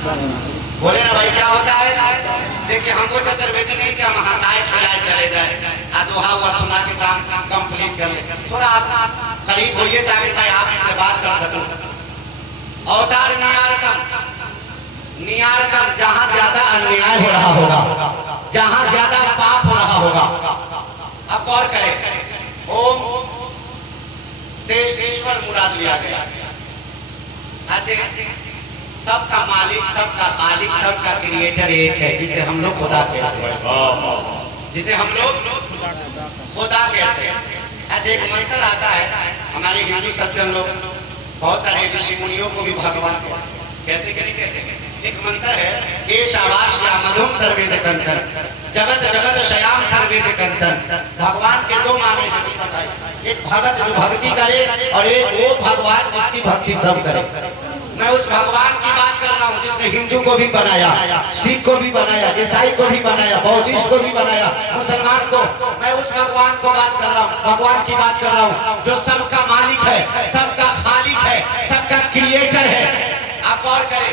बोले ना भाई क्या होता है? देखिए हमको चतुर्वेदी नहीं कि हम हंसाए खिलाए चले जाए, दोहा हुआ सुना के काम कंप्लीट कर ले। थोड़ा आप करीब होइए ताकि मैं आपसे बात कर सकूं। अवतार नियारतम, नियारतम जहां ज्यादा अन्याय हो रहा होगा, जहां ज्यादा पाप हो रहा होगा, अब गौर करें, ओम से ईश्वर मुराद लिया गया। अच्छा, सबका मालिक, सबका खालिक, सबका क्रिएटर एक है, जिसे हम लोग खुदा कहते हैं, जिसे हम लोग खुदा कहते हैं। अच्छा, एक मंत्र आता है, हमारे हिंदू सज्जन लोग बहुत सारे ऋषि मुनियों को भी भगवान कहते कि नहीं कहते? एक मंत्र है, एशावास या मधुम सर्वेद कंचन, जगत जगत शयाम सर्वेद कंचन। भगवान के दो माने हैं, एक भगत जो भक्ति करे और एक वो भगवान जिसकी भक्ति सब करे। मैं उस भगवान की बात कर रहा हूँ जिसने हिंदू को भी बनाया, सिख को भी बनाया, ईसाई को भी बनाया, बौद्धिस्ट को भी बनाया, मुसलमान को। मैं उस भगवान को बात कर रहा हूँ, भगवान की बात कर रहा हूँ जो सबका मालिक है, सबका खालिक है, सबका क्रिएटर है। आप गौर करें,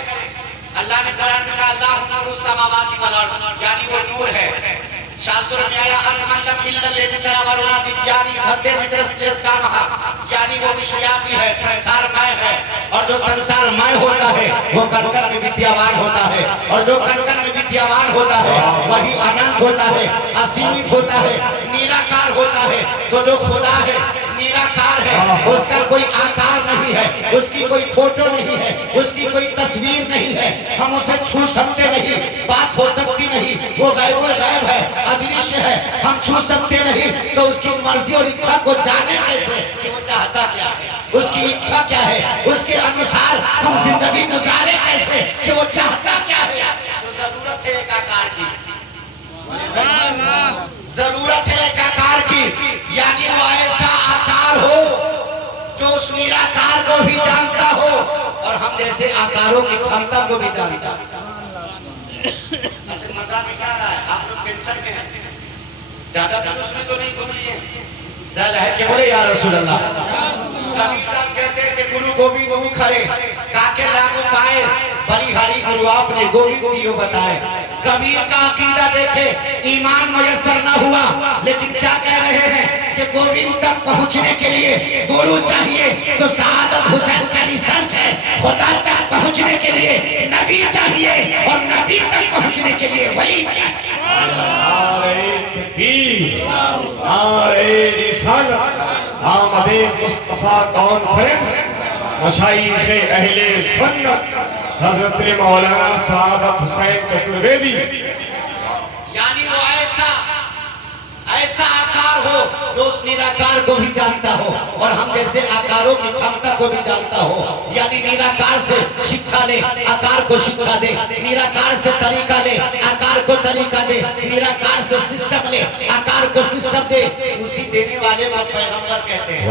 अल्लाह ने कुरान में कहा अल्लाहु नूरु समावाति वल अर्द, यानी वो नूर है। शास्त्रों में आया अस्मल्लम इल्लल लेने तेरा वरुणा दिव्यानी भद्दे मित्रस्तेज का महा, यानी वो विश्वव्यापी है, संसारमय है। और जो संसारमय होता है वो कण-कण में विद्यमान होता है, और जो कण-कण में विद्यमान होता है वही अनंत होता है, असीमित होता है, निराकार होता है। तो जो खुदा है निराकार है, उसका कोई आकार नहीं है, उसकी कोई फोटो नहीं है, उसकी कोई तस्वीर नहीं है, हम उसे छू सकते नहीं, बात हो सकती नहीं, वो गैबुल गैब है, अदृश्य है, हम छू सकते नहीं। तो उसकी मर्जी और इच्छा को जाने कैसे कि वो चाहता क्या है, उसकी इच्छा क्या है, उसके अनुसार हम जिंदगी गुजारे कैसे कि वो चाहता क्या है। तो जरूरत है एक आकार की, जरूरत है एक आकार की, यानी वो ऐसा आकार हो जो उस निराकार को भी जानता हो और हम जैसे आकारों की क्षमता को भी जानता हो। अच्छा, मजा नहीं आ रहा है? आप लोग टेंशन में हैं, ज्यादा उसमें तो नहीं घूम लिए, ज्यादा है कि बोले या रसूल अल्लाह। कबीरदास कहते हैं कि गुरु गोविंद वो खरे काके लागू पाए, बलिहारी गुरु आपने गोविंद दियो बताए। कबीर का अकीदा देखे, ईमान मुयस्सर न हुआ, लेकिन क्या कह रहे हैं कि गोविंद तक पहुंचने के लिए गुरु चाहिए। तो सादत हुसैन का रिसर्च है, खुदा तक पहुंचने के लिए नबी चाहिए और नबी तक पहुंचने के लिए वली चाहिए। आमदे मुस्तफा कॉन्फ्रेंस मशाइखे अहले सुन्नत हजरत मौलाना सादत हुसैन चतुर्वेदी, यानी वो ऐसा ऐसा आकार हो जो उस निराकार को भी जानता हो और हम जैसे आकारों की क्षमता को भी जानता हो। यानी निराकार से शिक्षा ले, आकार को शिक्षा दे, निराकार से तरीका ले, आकार को तरीका दे, निराकार से सिस्टम ले, आकार को सिस्टम दे। उसी देने वाले को पैगंबर कहते हैं।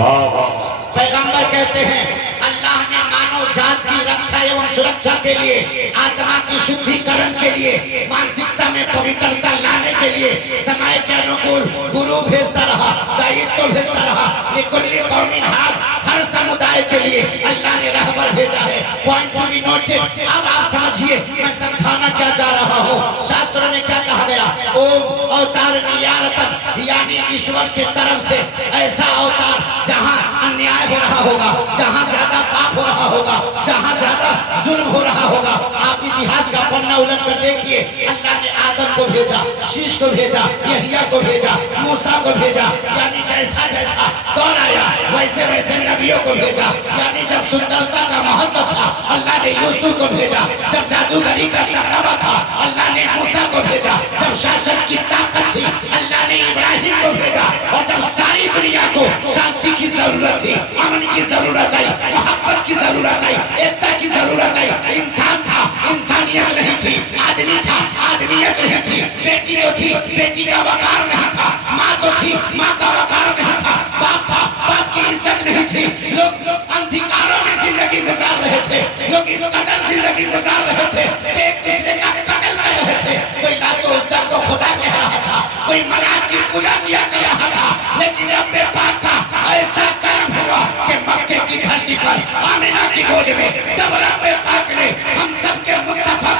पैगंबर कहते हैं अल्लाह ने मानव जात की रक्षा एवं सुरक्षा के लिए, आत्मा की शुद्धिकरण के लिए, मानसिकता में पवित्रता लाने के लिए समय के अनुकूल गुरु भेजता रहा, दायित्व भेजता रहा। लिकुल्ली कौमिन हाद, हर समुदाय के लिए अल्लाह ने रहबर भेजा है। Point to be noted. अब आप समझिए मैं समझाना क्या चाह रहा हूँ। शास्त्रों में क्या कहा गया? ओम अवतार नियारतन, यानी ईश्वर की तरफ से ऐसा अवतार जहाँ अन्याय हो रहा होगा, जहाँ ज्यादा पाप हो रहा होगा, जहाँ ज्यादा जुल्म हो रहा होगा। आप इतिहास का पन्ना उलट कर देखिए, अल्लाह ने आदम को भेजा, शीश को भेजा, यहिया को भेजा, मूसा को भेजा, यानी जैसा जैसा दौर आया वैसे वैसे नबियों को भेजा। यानी जब सुंदरता का महत्व था अल्लाह ने यूसुफ को भेजा, जब जादूगरी का तकावा था अल्लाह ने मूसा को भेजा, जब शासन की ताकत थी अल्लाह ने इब्राहिम को भेजा, और जब सारी दुनिया को शांति की जरूरत थी, अमन की जरूरत आई, मोहब्बत की जरूरत आई, एकता की जरूरत आई, इंसान था, इंसानियत नहीं थी, आदमी था, आदमियत नहीं थी, बेटी तो थी, बेटी का वकार नहीं था, माँ तो थी, माँ का वकार नहीं था, बाप था, बाप की इज्जत नहीं थी। लोग अंधिकारों में जिंदगी गुजार रहे थे, लोग इस कदर जिंदगी गुजार रहे थे, एक दूसरे का कत्ल कर रहे थे। कोई लातो उस्ताद को खुदा कह रहा था, कोई मलाद की पूजा किया कर रहा था। लेकिन रब्बे पाक का ऐसा कर्म हुआ कि मक्के की धरती पर आमिना की गोद में जब रब्बे पाक ने हम सबके मुस्तफा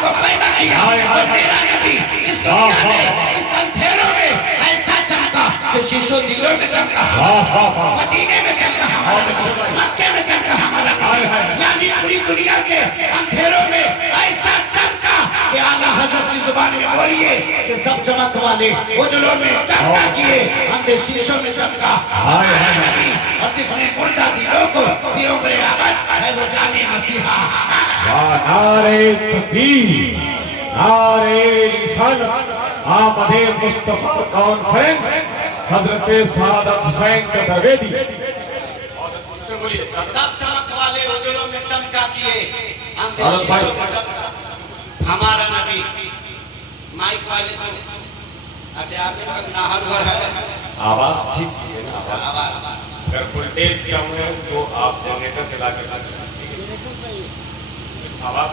दिया और मेरा नबी इस दुनिया में इस अंधेरों में ऐसा चमका कि शीशो दिलों में चमका, मदीने में चमका, मक्के में चमका हमारा नबी। यानी पूरी दुनिया के अंधेरों में ऐसा चमका कि आला हजरत की जुबान में बोलिए कि सब चमक वाले उजलों में चमका किए, अंधे शीशों में चमका हमारा नबी। और जिसने मुर्दा दिलों को दी उम्र अबद है वो जाने मसीहा। नारे तकबीर, नारे रिसालत, आमदे मुस्तफा कॉन्फ्रेंस, हजरत सादत हुसैन चतुर्वेदी। सब चमक वाले उजलों में चमका किए, अंधे शीशों में चमका हमारा नबी। माइक वाले को अच्छा आपके पास नाहर है, आवाज ठीक है ना? आवाज अगर फुल तेज किया हुआ है तो आप जनरेटर चला कर आवाज